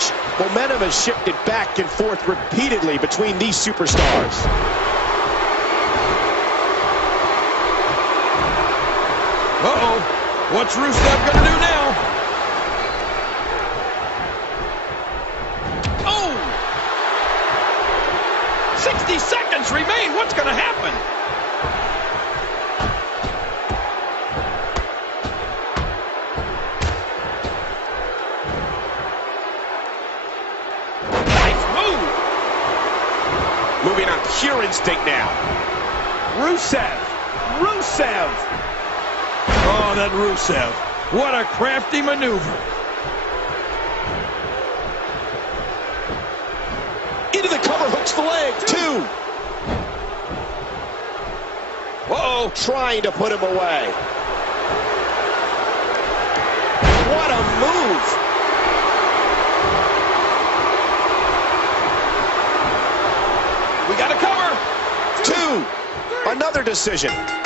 match. Momentum has shifted back and forth repeatedly between these superstars. Uh-oh. What's Rusev going to do now? Oh! 60 seconds remain. What's going to happen? Nice move. Moving on pure instinct now. Rusev. Oh, that Rusev. What a crafty maneuver. Into the cover, hooks the leg. 2. Uh-oh, trying to put him away. What a move. We got to cover. 2. Another decision.